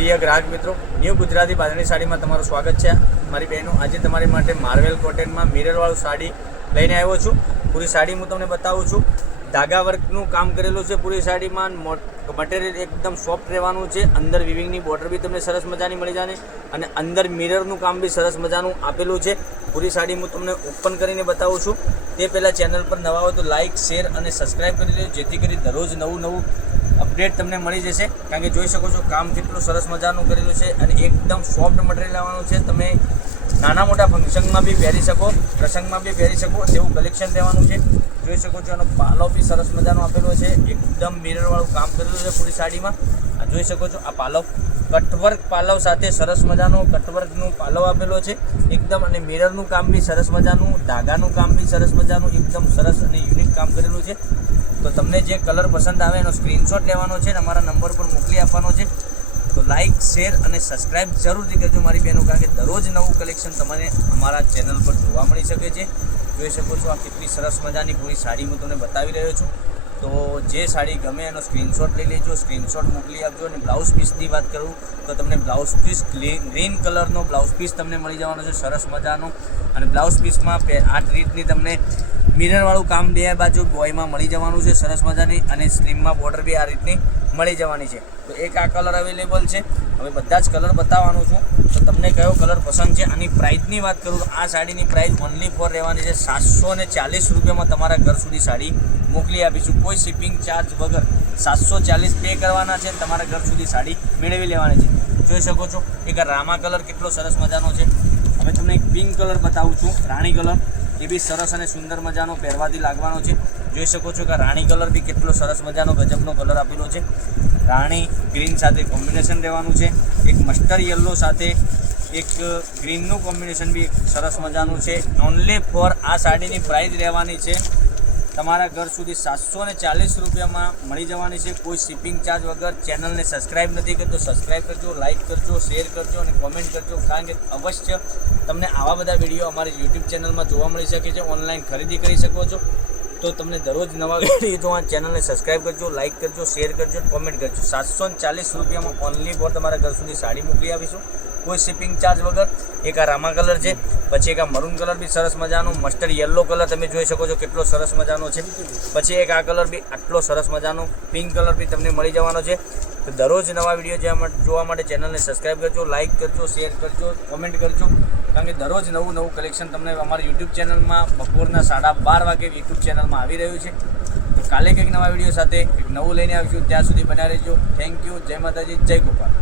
પ્રિય ગ્રાહક મિત્રો, ન્યૂ ગુજરાતી બાંધણી સાડીમાં તમારું સ્વાગત છે। મારી બહેનો, આજે તમારી માટે માર્વેલ કોટનમાં મિરરવાળું સાડી લઈને આવ્યો છું। પૂરી સાડી હું તમને બતાવું છું। ધાગા વર્કનું કામ કરેલું છે પૂરી સાડીમાં। મટીરિયલ એકદમ સોફ્ટ રહેવાનું છે। અંદર વિવિંગની બોર્ડર બી તમને સરસ મજાની મળી જશે અને અંદર મિરરનું કામ બી સરસ મજાનું આપેલું છે। પૂરી સાડી હું તમને ઓપન કરીને બતાવું છું। તે પહેલાં ચેનલ પર નવા હોય તો લાઇક, શેર અને સબસ્ક્રાઈબ કરી લેજો, જેથી કરી દરરોજ નવું અપડેટ તમને મળી જશે। કારણ કે જોઈ શકો છો કામ કેટલું સરસ મજાનું કરેલું છે અને એકદમ સોફ્ટ મટીરિયલ આવવાનું છે। તમે નાના મોટા ફંક્શનમાં બી પહેરી શકો, પ્રસંગમાં બી પહેરી શકો તેવું કલેક્શન રહેવાનું છે। જોઈ શકો છો એનો પાલો બી સરસ મજાનો આપેલો છે। એકદમ મિરરવાળું કામ કરેલું છે પૂરી સાડીમાં। જોઈ શકો છો આ પાલવ કટવર્ક પાલવ સાથે સરસ મજાનો કટવર્કનું પાલવ આપેલો છે એકદમ, અને મિરરનું કામ બી સરસ મજાનું, ધાગાનું કામ બી સરસ મજાનું, એકદમ સરસ અને યુનિક કામ કરેલું છે। તો તમને જે કલર પસંદ આવે એનો સ્ક્રીનશોટ લેવાનો છે અને અમારા નંબર પર મોકલી આપવાનો છે। તો લાઇક, શેર અને સબસ્ક્રાઈબ જરૂરથી કરજો મારી બહેનો, કારણ કે દરરોજ નવું કલેક્શન તમને અમારા ચેનલ પર જોવા મળી શકે છે। જોઈ શકો છો આ કેટલી સરસ મજાની પૂરી સાડી હું તમને બતાવી રહ્યો છું। તો જે સાડી ગમે એનો સ્ક્રીનશોટ લઈ લેજો, સ્ક્રીનશોટ મોકલી આપજો। અને બ્લાઉઝ પીસની વાત કરું તો તમને બ્લાઉઝ પીસ ગ્રીન કલરનો બ્લાઉઝ પીસ તમને મળી જવાનો છે સરસ મજાનો। અને બ્લાઉઝ પીસમાં આ રીતની તમને મિરરવાળું કામ બે બાજુ બોયમાં મળી જવાનું છે સરસ મજાની, અને સ્લીમમાં બોર્ડર બી આ રીતની મળી જવાની છે। તો એક આ કલર અવેલેબલ છે। હવે બધા જ કલર બતાવવાનું છું, તો તમને કયો કલર પસંદ છે। આની પ્રાઇસની વાત કરું તો આ સાડીની પ્રાઇસ ઓનલી ફોર રહેવાની છે 740 રૂપિયામાં તમારા ઘર સુધી સાડી મોકલી આપીશું। કોઈ શિપિંગ ચાર્જ વગર 740 પે કરવાના છે, તમારા ઘર સુધી સાડી મેળવી લેવાની છે। જોઈ શકો છો એક આ રામા કલર કેટલો સરસ મજાનો છે। હવે તમને એક પિંક કલર બતાવું છું, રાણી કલર, એ બી સરસ અને સુંદર મજાનો પહેરવાથી લાગવાનો છે। જોઈ શકો છો કે રાણી કલર બી કેટલો સરસ મજાનો ગજબનો કલર આપેલો છે। રાણી ગ્રીન સાથે કોમ્બિનેશન રહેવાનું છે। એક મસ્ટર્ડ યલો સાથે એક ગ્રીનનું કોમ્બિનેશન બી સરસ મજાનું છે। ઓનલી ફોર આ સાડીની પ્રાઇસ રહેવાની છે તમારા ઘર સુધી 740 રૂપિયામાં મળી જવાની છે, કોઈ શિપિંગ ચાર્જ વગર। ચેનલને સબસ્ક્રાઈબ નથી કરતો, સબસ્ક્રાઈબ કરજો, લાઇક કરજો, શેર કરજો અને કોમેન્ટ કરજો, કારણ કે અવશ્ય તમને આવા બધા વિડીયો અમારી યુટ્યુબ ચેનલમાં જોવા મળી શકે છે। ઓનલાઈન ખરીદી કરી શકો છો। તો તમને દરરોજ નવા વિડીયો જોવા ચેનલને સબસ્ક્રાઈબ કરજો, લાઇક કરજો, શેર કરજો, કોમેન્ટ કરજો। 740 રૂપિયામાં ઓનલી ફોર તમારા ઘર સુધી સાડી મોકલી આપીશું, કોઈ શિપિંગ ચાર્જ વગર। એક આ રામા કલર છે, પછી એક આ મરૂન કલર બી સરસ મજાનો, મસ્ટર્ડ યલો કલર તમે જોઈ શકો છો કેટલો સરસ મજાનો છે। પછી એક આ કલર બી આટલો સરસ મજાનો, પિંક કલર બી તમને મળી જવાનો છે। તો દરરોજ નવા વિડીયો જોવા માટે ચેનલને સબસ્ક્રાઈબ કરજો, લાઇક કરજો, શેર કરજો, કોમેન્ટ કરજો, કારણ કે દરરોજ નવું કલેક્શન તમને અમારી યુટ્યુબ ચેનલમાં બપોરના 12:30 વાગે યુટ્યુબ ચેનલમાં આવી રહ્યું છે। તો કાલે કંઈક નવા વિડીયો સાથે કંઈક નવું લઈને આવીશું, ત્યાં સુધી બનાવી રહેજો। થેન્ક યુ, જય માતાજી, જય ગોપાલ।